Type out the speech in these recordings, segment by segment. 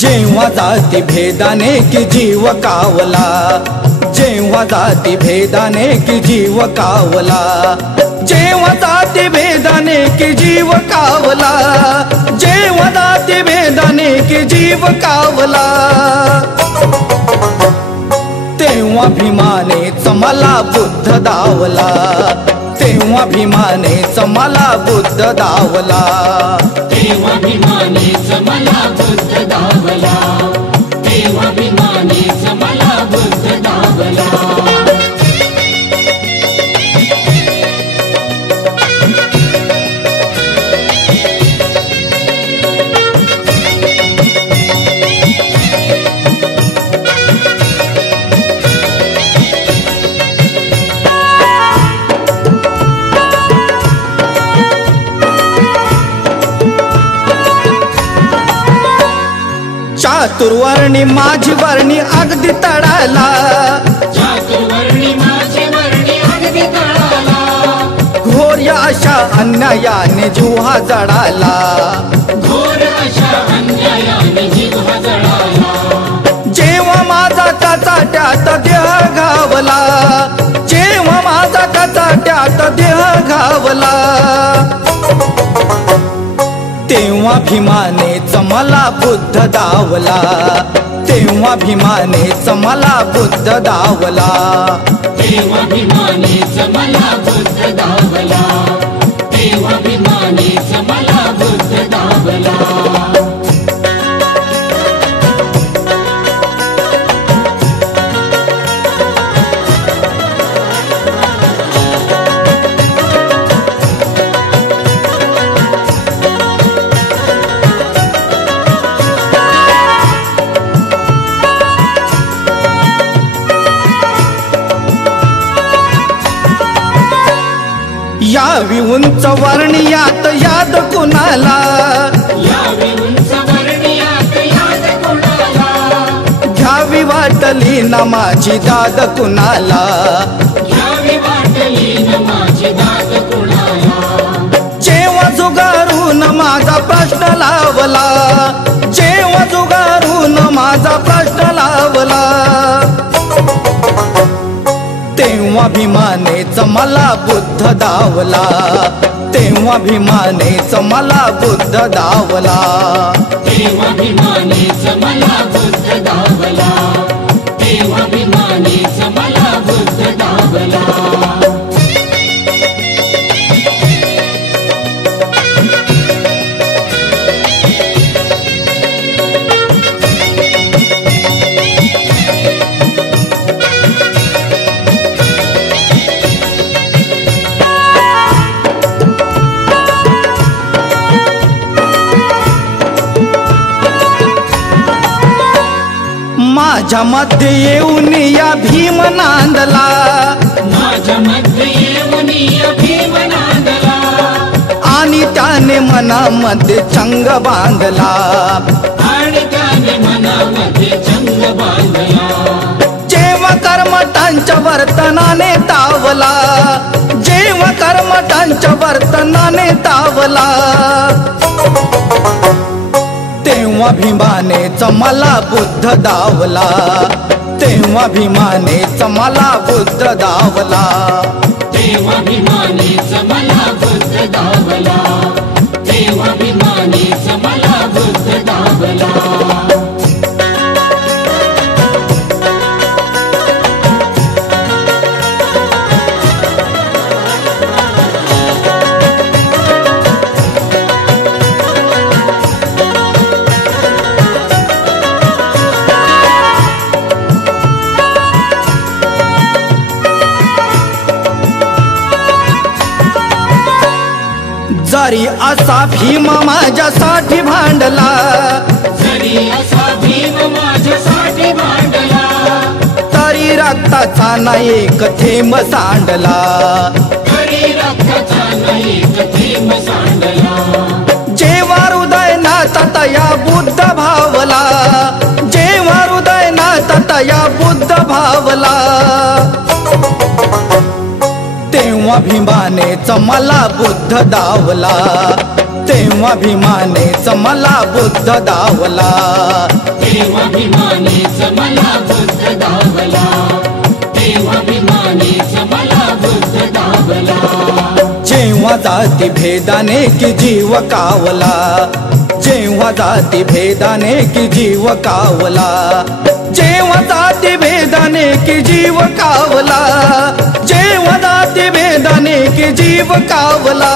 जेव्हा जाती भेदाने की जीव कावला, जेव्हा जाती भेदाने की जीव कावला, जेव्हा जाती भेदाने की जीव कावला, जेव्हा जाती भेदाने की जीव कावला, तेव्हा भीमानेच मला बुद्ध दावला, तेव्हा भीमानेच मला बुद्ध दावला, तेव्हा भीमानेच मला बुद्ध दावला, तेव्हा भीमानेच मला बुद्ध दावला. चातुर्वर्णी माझी वर्णी अगदी तळाला, चातुर्वर्णी माझी वर्णी अगदी तळाला, घोर अशा अन्यायाने जीवा जळाला, घोर अशा अन्यायाने जीवा जळाला, जेव्हा माझा कचाट्यात देह घावला, जेव्हा माझा कचाट्यात देह घावला, तेव्हा भीमानेच मला बुद्ध दावला, तेव्हा भीमानेच मला बुद्ध दावला, तेव्हा भीमानेच मला बुद्ध दावला, तेव्हा भीमानेच मला बुद्ध दावला. यावी उंच वर्णियात याद कुणाला, यावी उंच वर्णियात याद कुणाला, घ्यावी वाटली ना माझी दाद कुणाला, घ्यावी वाटली न माझी दाद कुणाला, जेव्हा जुगारून माझा प्रश्न लावला, जेव्हा जुगारून माझा प्रश्न लावला, तेव्हा भीमानेच मला बुद्ध दावला, तेव्हा भीमानेच मला बुद्ध दावला, तेव्हा भीमानेच मला बुद्ध दावला, तेव्हा भीमानेच मला बुद्ध दावला. माझ्या मध्ये येऊन या भीम नांदला, माझ्या मध्ये येऊन या भीम नांदला, आणि त्याने मनामध्ये चंग बांधला, आणि त्याने मनामध्ये चंग बांधला, जेव्हा कर्मठांच्या वर्तनाने तावला, जेव्हा कर्मठांच्या वर्तनाने तावला, तेव्हा भीमानेच मला बुद्ध दावला, तेव्हा भीमानेच मला बुद्ध दावला, तेव्हा भीमानेच मला बुद्ध दावला, तेव्हा भीमानेच मला बुद्ध दावला. जरी असा भीम माझ्यासाठी भांडला, जरी असा भीम माझ्यासाठी भांडला, तरी रक्ताचा नाही एक थेंब सांडला, तरी रक्ताचा नाही एक थेंब सांडला. जेव्हा हृदय नातात या बुद्ध भावला, जेव्हा हृदय नातात या बुद्ध भावला, तेव्हा भीमानेच मला बुद्ध दावला, तेव्हा भीमानेच मला बुद्ध दावला, तेव्हा भीमानेच मला बुद्ध दावला, तेव्हा भीमानेच मला बुद्ध दावला. जेव्हा जाती भेदाने की जीव कावला, जेव्हा जाती भेदाने की जीव कावला, जेव्हा जाती भेदाने की जीव कावला, जेव्हा जाती भेदाने की जीव कावला,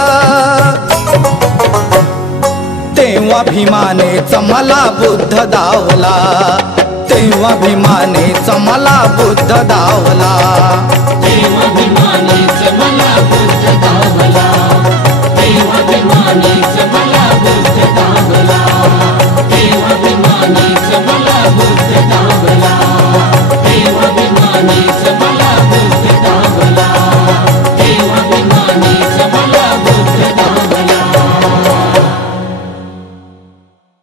तेव्हा भीमानेच मला बुद्ध दावला, तेव्हा भीमानेच मला बुद्ध दावला. तेव्हा